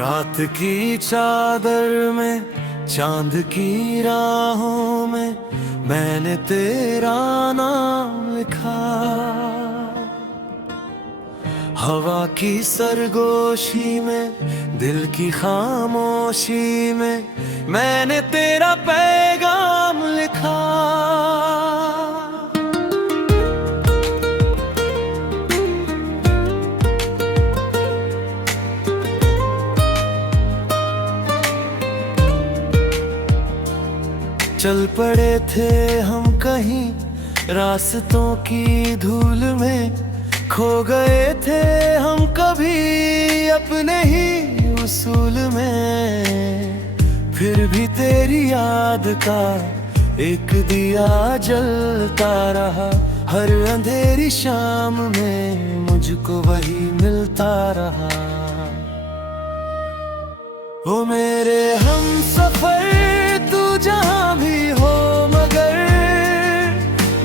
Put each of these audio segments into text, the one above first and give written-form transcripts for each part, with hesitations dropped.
रात की चादर में चांद की राहों में मैंने तेरा नाम लिखा। हवा की सरगोशी में दिल की खामोशी में मैंने तेरा पैगाम लिखा। चल पड़े थे हम कहीं रास्तों की धूल में, खो गए थे हम कभी अपने ही उसूल में। फिर भी तेरी याद का एक दिया जलता रहा, हर अंधेरी शाम में मुझको वही मिलता रहा। ओ मेरे हम सफर तू जहां भी हो, मगर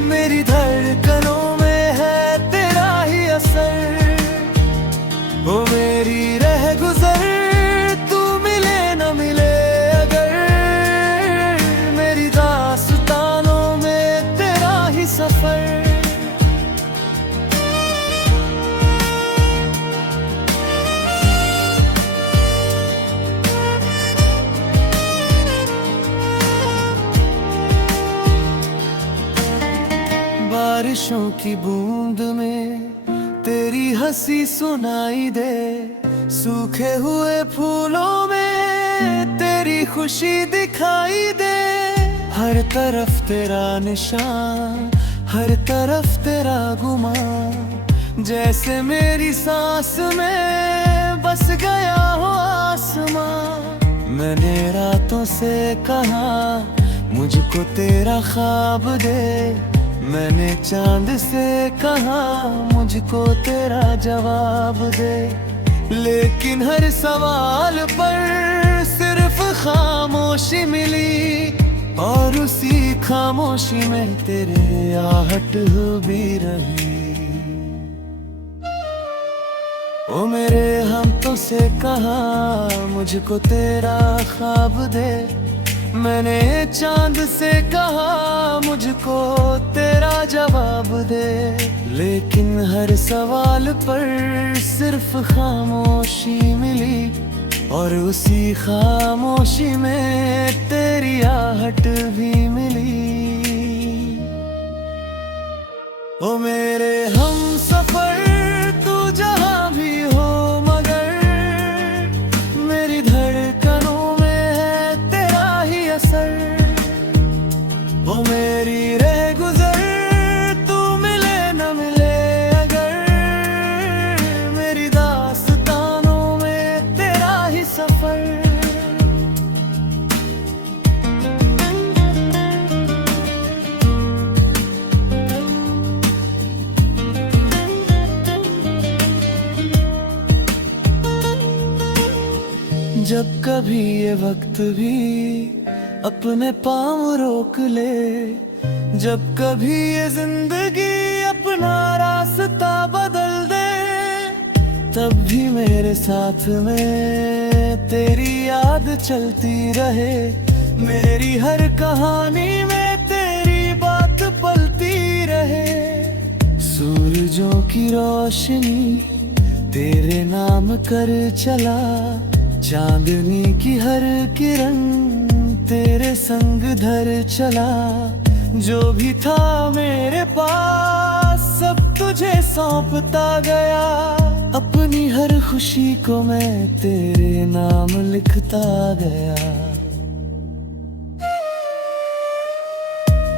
मेरी धड़कनों में है तेरा ही असर। ओ मेरी रह गुजर तू मिले न मिले अगर, मेरी दास्तानों में तेरा ही सफर। बारिशों की बूंद में तेरी हंसी सुनाई दे, सूखे हुए फूलों में तेरी खुशी दिखाई दे। हर तरफ तेरा निशान, हर तरफ तेरा गुमान, जैसे मेरी सांस में बस गया हो आसमां। मैंने रातों से कहा मुझको तेरा ख्वाब दे, मैंने चांद से कहा मुझको तेरा जवाब दे। लेकिन हर सवाल पर सिर्फ खामोशी मिली, और उसी खामोशी में तेरे आहट भी रही। ओ मेरे हम तो से कहा मुझको तेरा ख्वाब दे, मैंने चांद से कहा मुझको तेरा जवाब दे। लेकिन हर सवाल पर सिर्फ खामोशी मिली, और उसी खामोशी में तेरी आहट भी मिली। ओ मेरे हम सफर तू जहां भी हो, मगर मेरी धड़कनों में है तेरा ही असर। ओ मेरी रह गुजर तू मिले न मिले अगर, मेरी दास्तानों में तेरा ही सफर। जब कभी ये वक्त भी अपने पाँव रोक ले, जब कभी ये जिंदगी अपना रास्ता बदल दे, तब भी मेरे साथ में तेरी याद चलती रहे। मेरी हर कहानी में तेरी बात पलती रहे। सूरजों की रोशनी तेरे नाम कर चला, चांदनी की हर किरण तेरे संग धर चला। जो भी था मेरे पास सब तुझे सौंपता गया, अपनी हर खुशी को मैं तेरे नाम लिखता गया।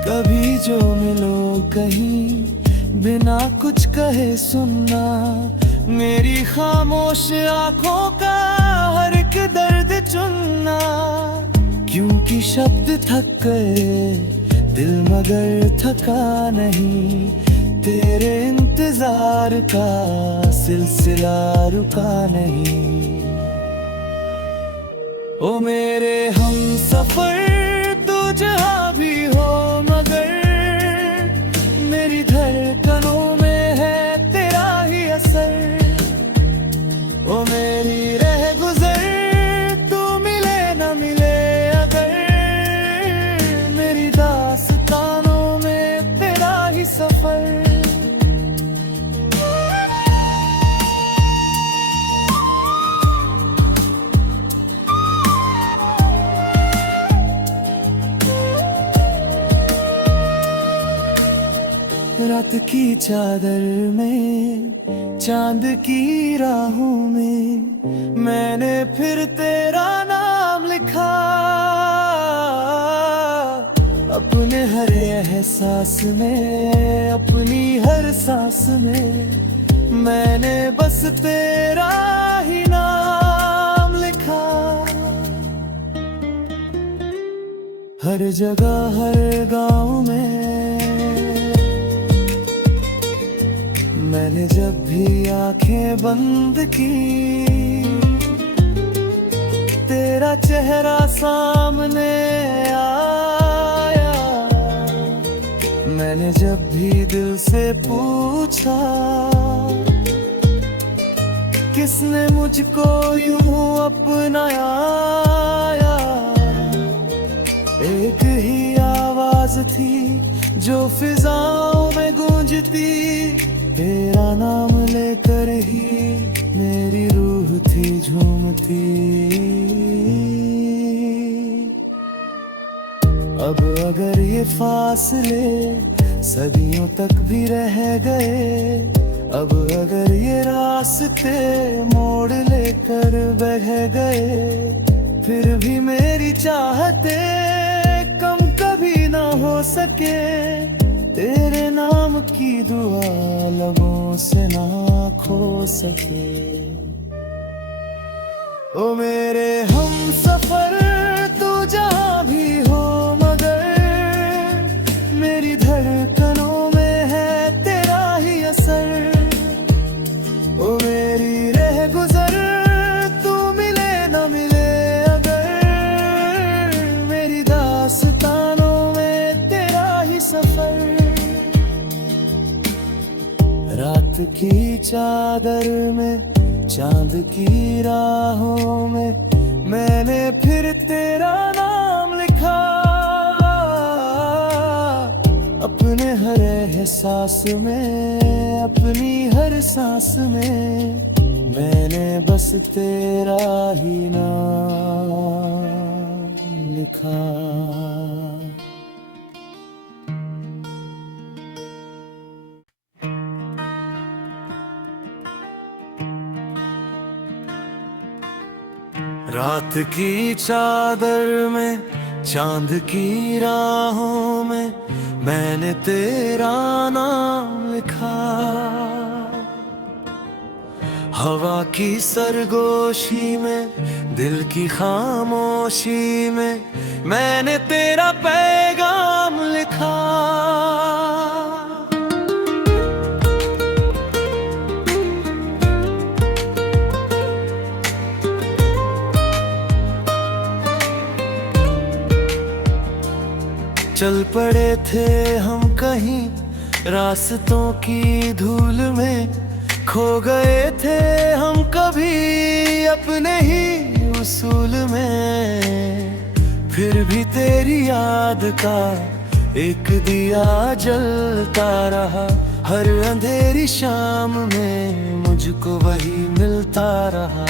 कभी जो मिलो कहीं बिना कुछ कहे सुनना, मेरी खामोश आंखों का हर एक दर्द चुनना। क्योंकि शब्द थक गए दिल मगर थका नहीं, तेरे इंतजार का सिलसिला रुका नहीं। ओ मेरे हम सफर तू जहां भी हो, मगर मेरी धड़कनों में है तेरा ही असर। ओ मेरी रह गुजर सफर। रात की चादर में चांद की राहों में मैंने फिर तेरा नाम लिखा। अपने हर एहसास में, अपनी हर सांस में मैंने बस तेरा ही नाम लिखा। हर जगह हर गांव में मैंने जब भी आंखें बंद की तेरा चेहरा सामने आया। मैंने जब भी दिल से पूछा किसने मुझको यूं अपनाया, एक ही आवाज थी जो फिजाओं में गूंजती। तेरा नाम लेकर ही मेरी रूह थी झूमती। अब अगर ये फासले सदियों तक भी रह गए, अब अगर ये रास्ते मोड़ लेकर बह गए, फिर भी मेरी चाहते कम कभी ना हो सके। तेरे नाम की दुआ लबों से ना खो सके। ओ मेरे हम सफर तू जहाँ भी हो, मगर मेरी धड़कनों में है तेरा ही असर। ओ मेरी रह गुजर तू मिले न मिले अगर, मेरी दास्तानों में तेरा ही सफर। रात की चादर में चांद की राहों में मैंने फिर तेरा नाम लिखा। अपने हर एहसास में, अपनी हर सांस में मैंने बस तेरा ही नाम लिखा। रात की चादर में चांद की राहों में मैंने तेरा नाम लिखा। हवा की सरगोशी में, दिल की खामोशी में मैंने तेरा पैगाम लिखा। चल पड़े थे हम कहीं रास्तों की धूल में, खो गए थे हम कभी अपने ही उसूल में। फिर भी तेरी याद का एक दिया जलता रहा, हर अंधेरी शाम में मुझको वही मिलता रहा।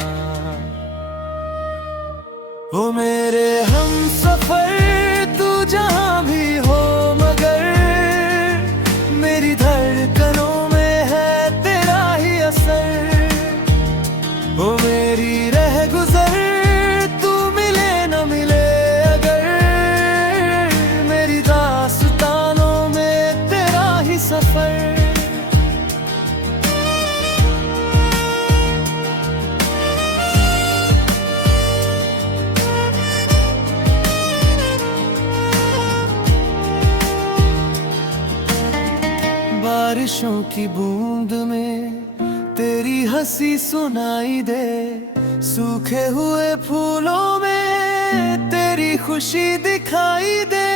ओ मेरे हम सफर तू जहाँ भी हो, मगर मेरी धड़कनों में है तेरा ही असर। ओ मेरी रह गुजर तू मिले न मिले अगर, मेरी दास्तानों में तेरा ही सफर। बारिशों की बूंद में तेरी हंसी सुनाई दे, सूखे हुए फूलों में तेरी खुशी दिखाई दे।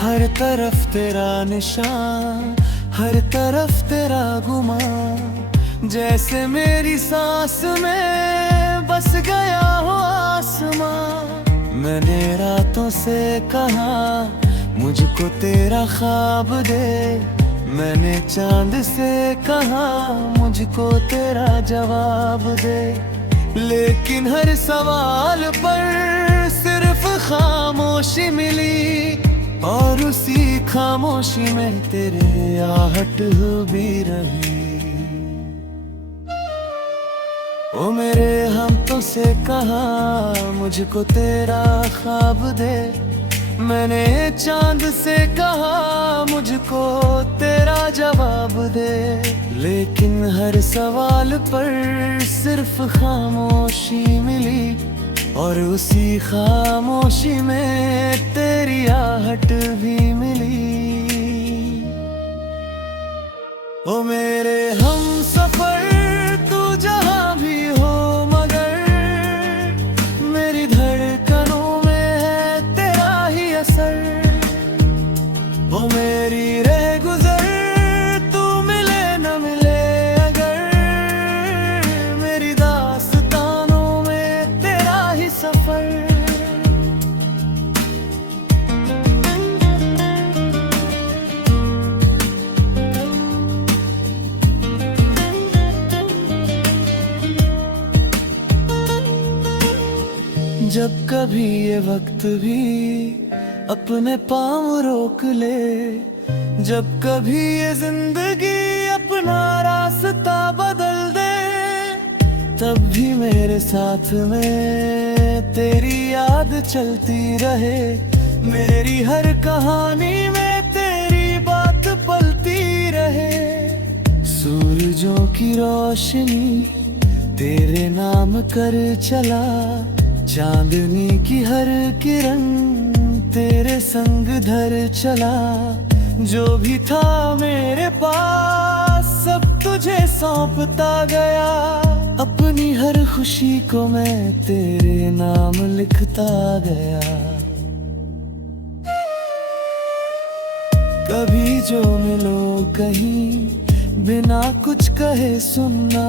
हर तरफ तेरा निशान, हर तरफ तेरा गुमान, जैसे मेरी सांस में बस गया हो आसमां। मैंने रातों से कहा मुझको तेरा ख्वाब दे, मैंने चांद से कहा मुझको तेरा जवाब दे, लेकिन हर सवाल पर सिर्फ खामोशी मिली, और उसी खामोशी में तेरे आहट भी रही। ओ मेरे हम तो से कहा मुझको तेरा ख्वाब दे, मैंने चांद से कहा मुझको तेरा जवाब दे, लेकिन हर सवाल पर सिर्फ खामोशी मिली, और उसी खामोशी में तेरी आहट भी मिली। ओ मेरे हम सफर तू जहां भी हो, मगर मेरी धड़कनों में है तेरा ही असर। ओ मेरी रह गुजर तू मिले न मिले अगर, मेरी दास्तानों में तेरा ही सफर। जब कभी ये वक्त भी अपने पाँव रोक ले, जब कभी ये जिंदगी अपना रास्ता बदल दे, तब भी मेरे साथ में तेरी याद चलती रहे। मेरी हर कहानी में तेरी बात पलती रहे। सूरजों की रोशनी तेरे नाम कर चला, चांदनी की हर किरण तेरे संग धर चला। जो भी था मेरे पास सब तुझे सौंपता गया, अपनी हर खुशी को मैं तेरे नाम लिखता गया। कभी जो मिलो कहीं बिना कुछ कहे सुनना,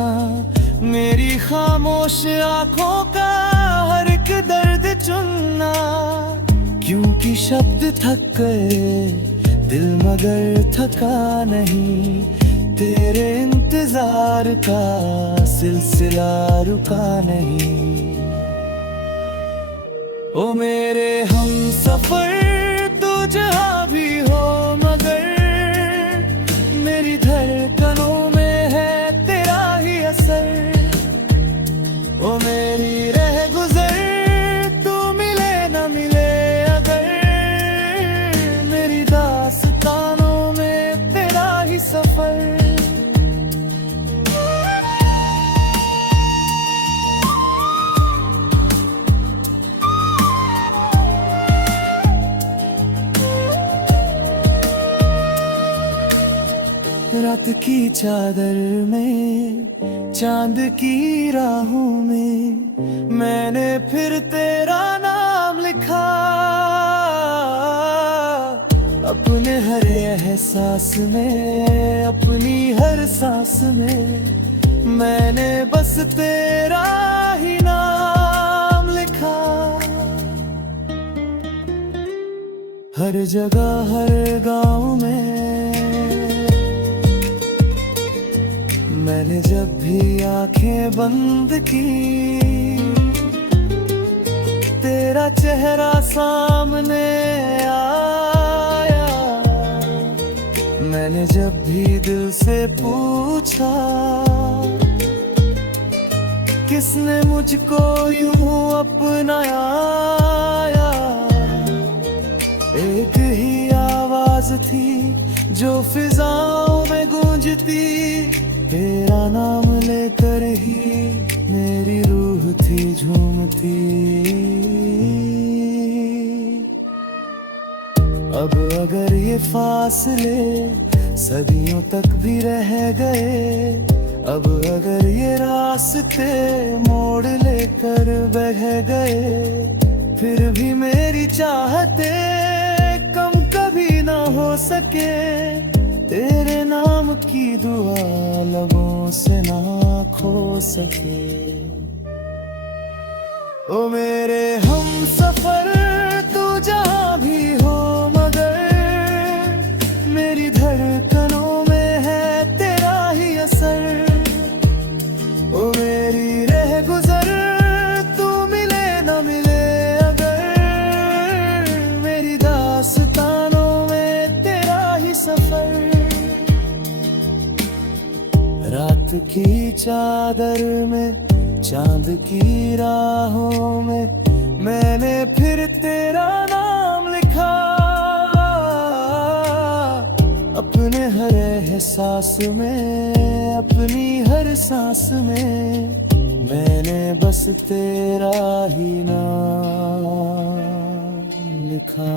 मेरी खामोश आंखों का हर एक दर्द चुनना। क्योंकि शब्द थक गए दिल मगर थका नहीं, तेरे इंतजार का सिलसिला रुका नहीं। ओ मेरे हम सफर तू जहां भी हो, मगर मेरी धड़कनों में है तेरा ही असर। ओ मेरी रह गुजर तू मिले न मिले अगर, मेरी दास्तानों में तेरा ही सफर। रात की चादर में चांद की राहों में मैंने फिर तेरा नाम लिखा। अपने हर एहसास में अपनी हर सांस में मैंने बस तेरा ही नाम लिखा। हर जगह हर गांव में मैंने जब भी आंखें बंद की, तेरा चेहरा सामने आया। मैंने जब भी दिल से पूछा किसने मुझको यूं अपनाया, एक ही आवाज थी जो फिजाओं में गूंजती। तेरा नाम लेकर ही मेरी रूह थी झूमती। अब अगर ये फासले सदियों तक भी रह गए, अब अगर ये रास्ते मोड़ लेकर बह गए, फिर भी मेरी चाहते कम कभी ना हो सके। तेरे नाम की दुआ लबों से ना खो सके। ओ मेरे हम सफर तू जहां भी हो, मगर मेरी धड़कनों रात की चादर में, चांद की राहों में मैंने फिर तेरा नाम लिखा। अपने हर एहसास में, अपनी हर सांस में मैंने बस तेरा ही नाम लिखा।